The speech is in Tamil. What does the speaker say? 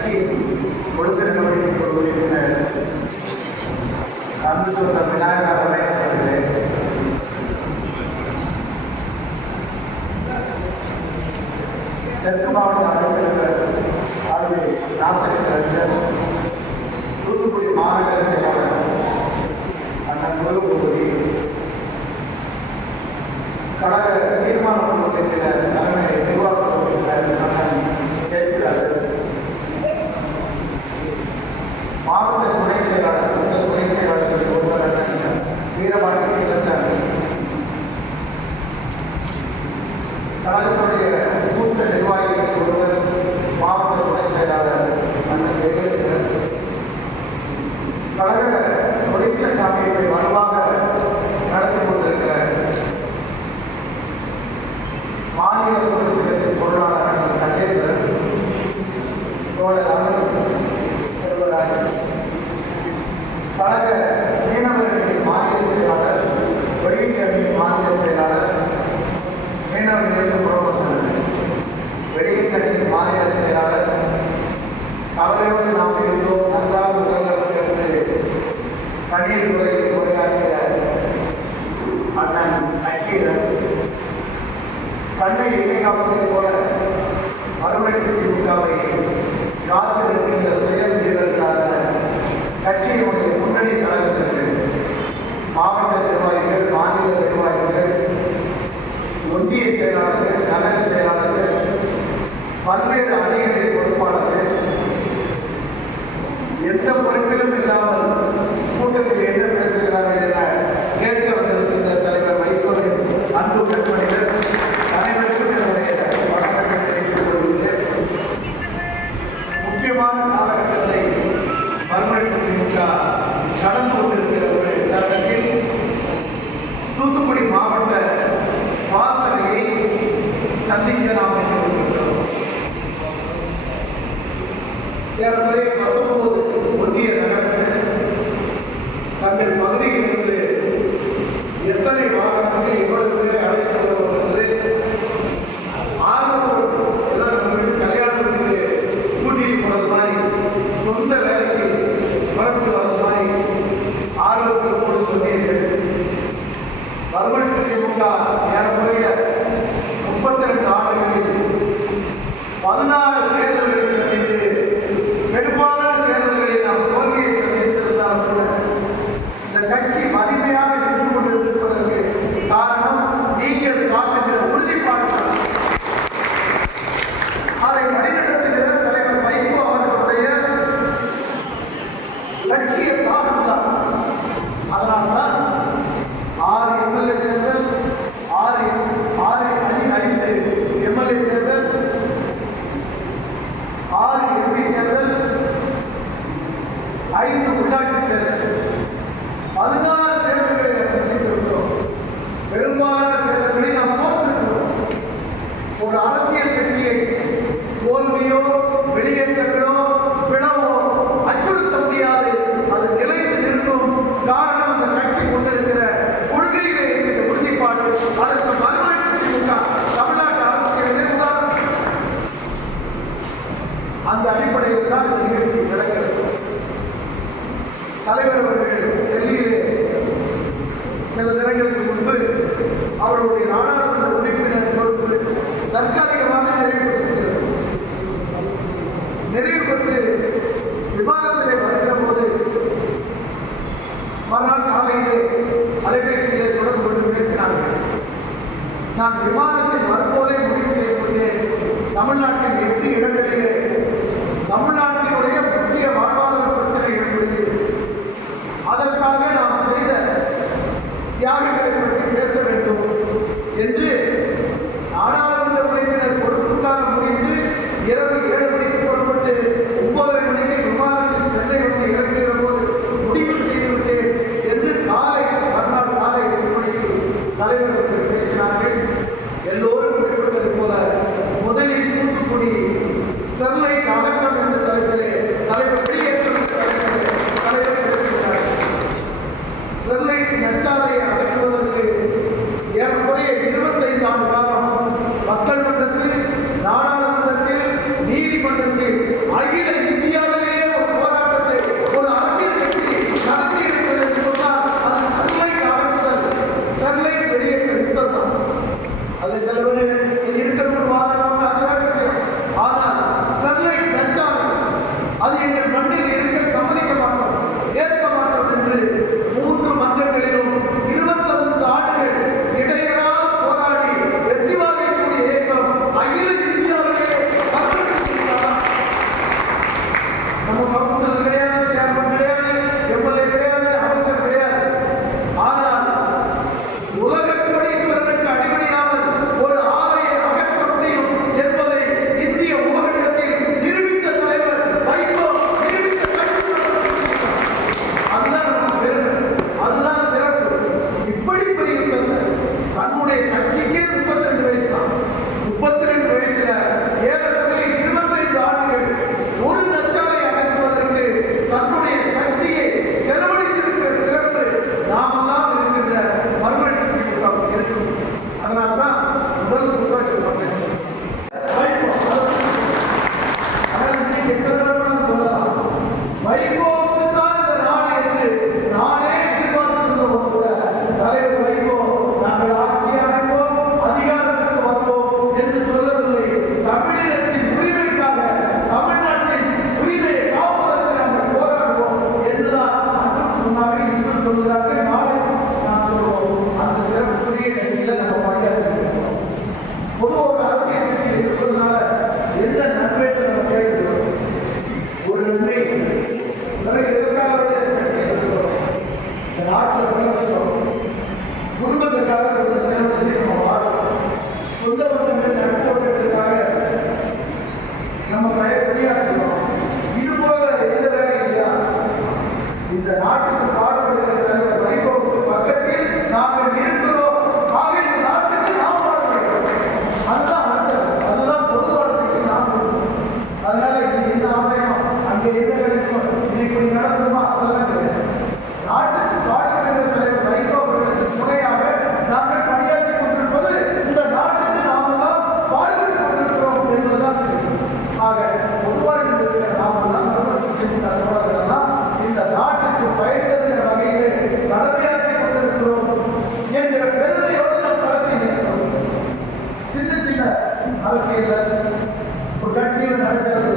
கட்சி ஒழுங்கு நடவடிக்கை குழு உறுப்பினர் அன்பு சொந்த விநாயகர் ரமேஷ் அவர்களே, தெற்கு மாவட்ட அலுவலர் ஆளுமை நாசகர், தூத்துக்குடி மாநகர செயலாளர் அண்ணன் முருகபூபதி, கழக தீர்மான குழு உறுப்பினர் தலைமை நிர்வாக உறுப்பினர் அண்ணன் கேட்கிறார், மாவட்ட துணை செயலாளர் துணை செயலாளர்கள் ஒருவர் அண்ணன் வீரபாண்டி சிவசாமி, கழகத்துடைய மூத்த நிர்வாகிகள் ஒருவர் மாவட்ட துணை செயலாளர் அண்ணன் வெங்கடேசன், கழக தொழிற்சங்க அமைப்பை வலுவாக நடத்தி கொண்டிருக்கிற மாநில தொழிற்சங்கத்தின் பொருளாளர் அண்ணன் கஜேந்திரன், தோழர் அமர் செல்வராஜ், கழக மீனவர் அணியின் மாநில செயலாளர், வெளியீட்டு அணியின் மாநில செயலாளர், மீனவர் இணைந்த புரொஃபசர், வெளியீட்டு அணியின் மாநில செயலாளர், கவலையோடு நாம் இருந்தோம் நன்றாக உடல்நலம் என்று கண்ணீர் முறையில் உரையாற்றிய அண்ணன் நக்கீரன், கண்ணை எண்ணை காப்பதைப் போல மறுமலர்ச்சி திமுகவை காத்து நிற்கின்ற செயல் வீரர்களாக கட்சியினுடைய முன்னணி கழகத்திற்கு மாவட்ட நிர்வாகிகள், மாநில நிர்வாகிகள், ஒன்றிய செயலாளர்கள், நகர செயலாளர்கள், பல்வேறு அணிகளின் பொறுப்பாளர்கள் எந்த பொறுப்பிலும் இல்லாமல் கூட்டத்தில் என்ன பேசுகிறார்கள் என கேட்க வந்திருக்கின்ற தலைவர் வைகோவின் அன்பு பெண்மணிகள் அனைவருக்கும் என்னுடைய வணக்கத்தை தெரிவித்துக் கொள்கிறேன். முக்கியமான காலகட்டத்தை மறுமலர்ச்சி திமுக கடந்து கொண்டிருக்கிற ஒரு தருணத்தில் தூத்துக்குடி மாவட்ட வாசனையை சந்திக்க நாம் கொண்டிருக்கிறோம். ஏறக்குறைய 19 ஒன்றிய நகரங்கள் தங்கள் பகுதியிலிருந்து எத்தனை வாகனங்கள் எவ்வளவு பேரை அழைத்து வருவோம் என்று ஆர்வம் ஏதாவது நம்ம வீட்டு கல்யாணத்துக்கு கூட்டிட்டு போறது மாதிரி, சொந்த வேலைக்கு புறப்பட்டு வர்றது மாதிரி ஆர்வத்தோடு சொன்னீர்கள். மறுமலர்ச்சி திமுக ஏறக்குறைய 32 ஆண்டுகளில் 16 தேர்தல்களில் சந்தித்து பெரும்பாலான தேர்தல்களில் நாம் தோல்வியை சந்தித்திருந்தால் கூட இந்த கட்சி வலிமையாக நின்று கொண்டிருப்பதற்கு காரணம் நீங்கள் காட்டுகிற உறுதிப்பாடு. அதை வழிநடத்துகிற தலைவர் வைகோ அவர்களுடைய லட்சிய தாகம் தான். அதனால்தான் 6 எம்எல்ஏ தேர்தல், 5 எம்எல்ஏ தேர்தல், 6 எம்பி தேர்தல், 5 உள்ளாட்சி தேர்தல், 16 தேர்தல்களை நாம் சந்தித்திருக்கிறோம். பெரும்பாலான தேர்தல்களை நாம் தோற்றிருக்கிறோம். ஒரு அரசியல் கட்சியை தோல்வியோ வெளியேற்றங்களோ பிளவோ அச்சுறுத்த முடியாது. அது நிலைத்து நிற்கும். காரணம் அந்த கட்சி கொண்டிருக்கிற கொள்கையிலே இருக்கிற உறுதிப்பாடு. அதற்கு மறுமலர்ச்சி திமுக தமிழ்நாட்டு அரசியலிலே உதாரணம். அந்த அடிப்படையில் தான் இந்த நிகழ்ச்சி நடக்கிறது. தலைவர் அவர்கள் டெல்லியிலே சில தினங்களுக்கு முன்பு அவருடைய நாடாளுமன்ற உறுப்பினர் பொறுப்பு தற்காலிகமாக நிறைவு பெற்றிருக்கிறது. நிறைவு பெற்று விமானத்திலே வருகிற போது மறுநாள் காலையிலே அலைபேசியிலே தொடர்பு கொண்டு பேசினார்கள். நான் விமானத்தில் வரும்போதே முடிவு செய்யப்பட்டேன். தமிழ்நாட்டில் 8 இடங்களிலே தமிழ்நாட்டினுடைய முக்கிய வாழ்வாதார பிரச்சனைகள் குறித்து, அதற்காக நாம் செய்த தியாகங்களை பற்றி பேச வேண்டும் என்று நாடாளுமன்ற உறுப்பினர் பொறுப்புக்காக முடிந்து இரவு 7 மணிக்கு புறப்பட்டு 9:30 மணிக்கு விமானத்தில் சென்னை வந்து இறங்குகிற போது முடிவு செய்துவிட்டேன் என்று மறுநாள் காலை 8 மணிக்கு தலைவர்கள் பேசினார்கள். எல்லோரும் குறிப்பிட்டது போல முதலில் தூத்துக்குடி ஸ்டெர்லைட் அகற்றம் என்று தலைப்பு நீதிமன்றத்தில் அகில இந்தியாவிலேயே ஒரு போராட்டத்தை ஒரு அரசியல் கட்சி நடத்தி இருக்கிறது என்று சொன்னால் அது ஸ்டெர்லைட் அகற்றுதல், ஸ்டெர்லைட் வெளியேற்ற யுத்தம் தான். அதில் சில பேர் இது இருக்கணும்னு வாதாடுவாங்க, அது வேற விஷயம். ஆனால் ஸ்டெர்லைட் பிரச்சாரம் அது எங்கள் மண்ணில் இருக்க சம்மதிக்க மாட்டோம், ஏற்க மாட்டோம் என்று 3 மன்றங்களிலும் 25 ஆண்டுகள் இடையறாத போராடி வெற்றி வாங்கக்கூடிய இயக்கம் அகில இந்தியாவிலே நம்ம கவுன்சிலர் கிடையாது, சேர்மன் கிடையாது, எம்எல்ஏ கிடையாது, அமைச்சர் கிடையாது. ஆனால் உலக கோடீஸ்வரனுக்கு அடிபணியாமல் ஒரு ஆலை அகற்ற முடியும் என்பதை இந்திய உபகண்டத்தில் நிரூபித்த தலைவர் வைகோ, நிரூபித்த கட்சி. அதுதான் நம்ம பெருமை, அதுதான் சிறப்பு. இப்படி பெரிய தன்னுடைய கட்சிக்கே 32 வயசு தான். 32 வயசுல ஏறக்குறைய 25 ஆண்டுகள் ஒரு நச்சாலை அகற்றுவதற்கு தன்னுடைய சக்தியை செலவழித்திருக்கிற சிறப்பு நாமெல்லாம் இருக்கின்ற மறுமலர்ச்சி கூட்டம் இருக்கும். அதனால்தான் முதல் கூட்டம் சொல்லலாம். வைகோவுக்கு தான் இந்த நாடு என்று நானே எதிர்பார்த்திருந்த போது கூட தலைவர் வைகோ நாங்கள் ஆட்சி அமைப்போம், அதிகாரத்திற்கு வருவோம் என்று சொல்லவில்லை. தமிழினத்தின் உரிமைக்காக, தமிழ்நாட்டின் உரிமையை காப்பதற்கு நாங்கள் போராடுவோம் என்றுதான் அன்றும் சொன்னார்கள், இன்றும் சொல்கிறார்கள், நாளை நாம் சொல்வோம். அந்த சிறப்புக்குரிய கட்சியில நம்ம பணியாற்றிருக்கிறோம். பொதுவாக ஒரு அரசியல் கட்சியில் இருப்பதனால என்ன நன்மை நம்ம கேட்கிறோம்? ஒரு நன்மை பிறகு எதற்காக கட்சியை சொல்கிறோம்? இந்த நாட்டில் பிறந்தோம், குடும்பத்திற்காக கொஞ்சம் செலவழிச்சு நம்ம வாழலாம், சொந்த பந்தங்கள் நட்போட்டத்திற்காக நம்ம பணியாற்றுகிறோம். இது போல எந்த வேலை இல்லையா? இந்த நாட்டுக்கு பாடுபடுகிற தலைவர் வைகோவுக்கு பக்கத்தில் நாங்கள் இருக்கிறோம். ஆக இந்த நாட்டுக்கு நாம் பாடுபடுகிறோம். அதுதான் அர்த்தம், அதுதான் பொது வாழ்க்கைக்கு நாம் இருக்கோம். அதனால இது என்ன ஆதாயம், அங்கே என்ன கிடைக்கும், இது இப்படி நடந்துமா, அதெல்லாம் கிடையாது. நாட்டுக்கு பாடுபடுகிற தலைவர் வைகோ அவர்களுக்கு துணையாக நாங்கள் பணியாற்றி கொண்டிருப்பது இந்த நாட்டுக்கு நாமெல்லாம் பாடுபட்டுக் கொண்டிருக்கிறோம் என்பதுதான் செய்யும். ஆக பொதுவாக இருக்கிற நாமெல்லாம் தோழர்களெல்லாம் இந்த நாட்டுக்கு பயன்படுகிற வகையிலே கடமையாற்றி கொண்டிருக்கிறோம் என்கிற பெருமையோடு நாம் களத்தில் இருக்கிறோம். சின்ன சின்ன அரசியல் ஒரு கட்சியில் நடக்கிறது